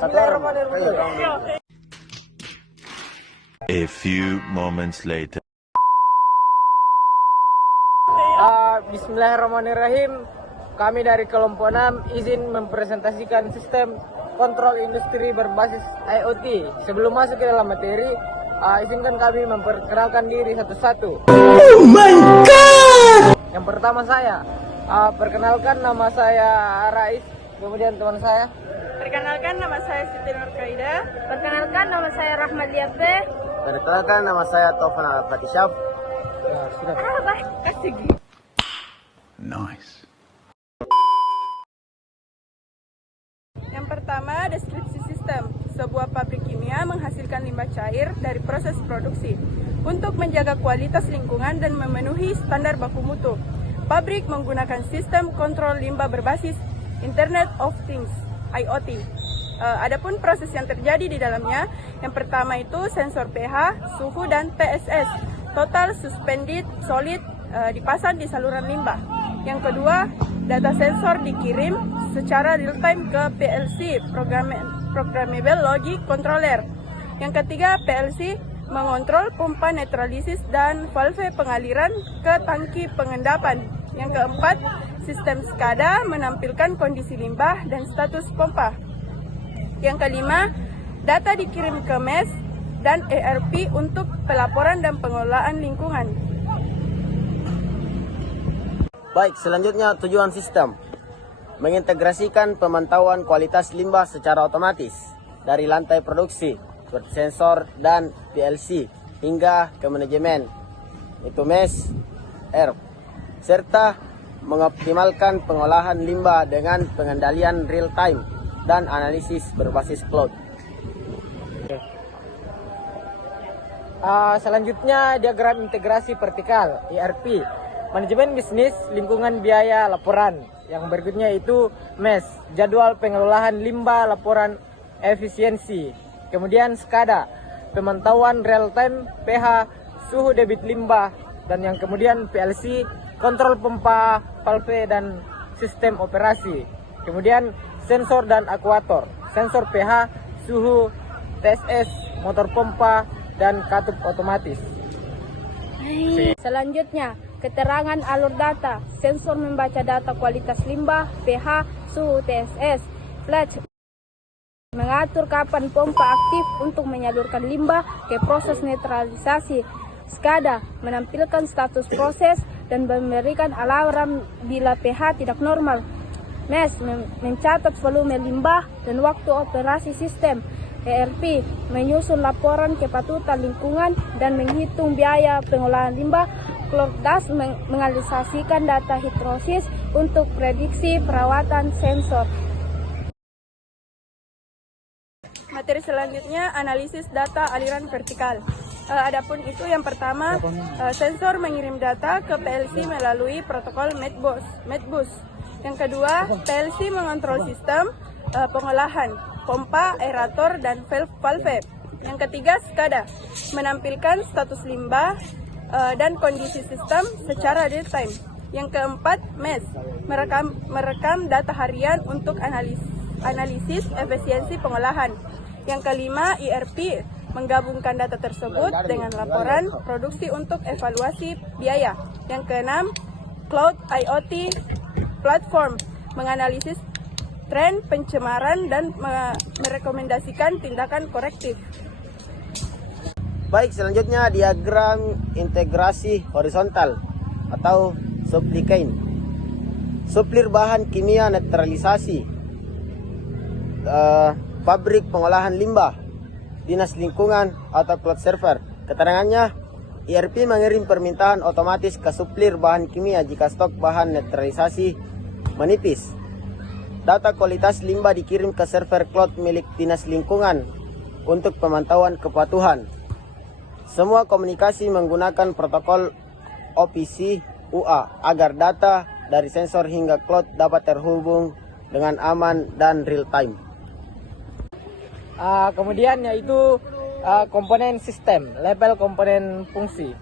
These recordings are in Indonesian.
Bismillahirrahmanirrahim. A few moments later. Bismillahirrahmanirrahim. Kami dari kelompok 6 izin mempresentasikan sistem kontrol industri berbasis IoT. Sebelum masuk ke dalam materi, izinkan kami memperkenalkan diri satu-satu. Oh my God! Yang pertama saya, perkenalkan nama saya Rais, kemudian teman saya. Perkenalkan nama saya Siti Nurkaida. Perkenalkan nama saya Rahmat Liafe. Perkenalkan nama saya Taufan Al-Fatishaf. Ya, sudah. Nice. Yang pertama, deskripsi sistem. Sebuah pabrik kimia menghasilkan limbah cair dari proses produksi. Untuk menjaga kualitas lingkungan dan memenuhi standar baku mutu, pabrik menggunakan sistem kontrol limbah berbasis Internet of Things, IoT. Adapun proses yang terjadi di dalamnya, yang pertama itu sensor pH, suhu, dan TSS, total suspended solid, dipasang di saluran limbah. Yang kedua, data sensor dikirim secara real time ke PLC, Programmable Logic Controller. Yang ketiga, PLC mengontrol pompa netralisis dan valve pengaliran ke tangki pengendapan. Yang keempat, sistem SCADA menampilkan kondisi limbah dan status pompa. Yang kelima, data dikirim ke MES dan ERP untuk pelaporan dan pengelolaan lingkungan. Baik, selanjutnya tujuan sistem. Mengintegrasikan pemantauan kualitas limbah secara otomatis dari lantai produksi, seperti sensor dan PLC, hingga ke manajemen, itu MES, ERP, serta mengoptimalkan pengolahan limbah dengan pengendalian real time dan analisis berbasis cloud. Selanjutnya diagram integrasi vertikal ERP, manajemen bisnis, lingkungan, biaya, laporan. Yang berikutnya itu MES, jadwal pengelolaan limbah, laporan efisiensi. Kemudian SCADA, pemantauan real time pH, suhu debit limbah. Dan yang kemudian PLC, kontrol pompa, valve, dan sistem operasi. Kemudian sensor dan akuator, sensor pH, suhu, TSS, motor pompa, dan katup otomatis. Selanjutnya, keterangan alur data, sensor membaca data kualitas limbah, pH, suhu, TSS, flash mengatur kapan pompa aktif untuk menyalurkan limbah ke proses netralisasi. SCADA menampilkan status proses dan memberikan alarm bila pH tidak normal. MES mencatat volume limbah dan waktu operasi sistem. ERP menyusun laporan kepatutan lingkungan dan menghitung biaya pengolahan limbah. CloudDAS menganalisasikan data hidrosis untuk prediksi perawatan sensor. Materi selanjutnya, analisis data aliran vertikal. Adapun itu yang pertama, sensor mengirim data ke PLC melalui protokol Medbus. Yang kedua, PLC mengontrol sistem pengolahan, pompa, aerator, dan valve. Yang ketiga, SCADA menampilkan status limbah dan kondisi sistem secara real time. Yang keempat, MES merekam data harian untuk analisis efisiensi pengolahan. Yang kelima, ERP menggabungkan data tersebut dengan laporan produksi untuk evaluasi biaya. Yang keenam, Cloud IoT Platform menganalisis tren pencemaran dan merekomendasikan tindakan korektif. Baik, selanjutnya diagram integrasi horizontal atau supply chain. Suplir bahan kimia netralisasi, pabrik pengolahan limbah, dinas lingkungan atau cloud server. Keterangannya, ERP mengirim permintaan otomatis ke suplir bahan kimia jika stok bahan netralisasi menipis. Data kualitas limbah dikirim ke server cloud milik dinas lingkungan untuk pemantauan kepatuhan. Semua komunikasi menggunakan protokol OPC UA agar data dari sensor hingga cloud dapat terhubung dengan aman dan real time. Kemudian yaitu komponen sistem, level komponen fungsi,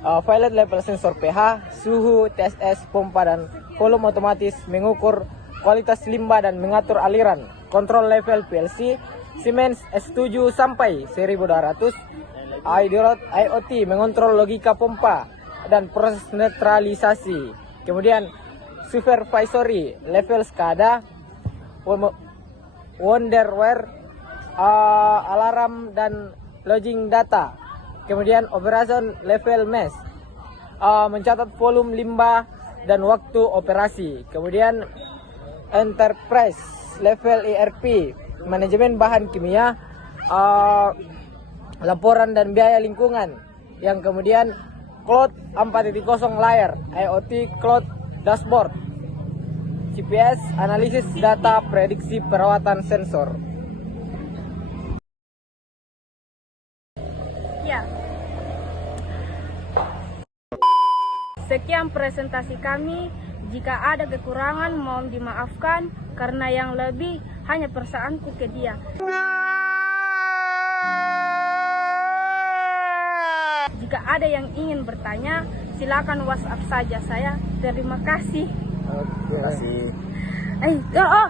violet level sensor pH, suhu, TSS, pompa, dan volume otomatis mengukur kualitas limbah dan mengatur aliran. control level PLC, Siemens S7 sampai 1200, IoT mengontrol logika pompa dan proses netralisasi. Kemudian supervisory level SCADA, wonderware, alarm dan logging data. Kemudian operation level MES, mencatat volume limbah dan waktu operasi. Kemudian enterprise level ERP, manajemen bahan kimia, laporan dan biaya lingkungan. Yang kemudian cloud 4.0 layer, IoT cloud dashboard, GPS analisis data prediksi perawatan sensor. Ya. Sekian presentasi kami. Jika ada kekurangan mohon dimaafkan karena yang lebih hanya perasaanku ke dia. Jika ada yang ingin bertanya, silakan WhatsApp saja saya. Terima kasih. Terima kasih. Oh.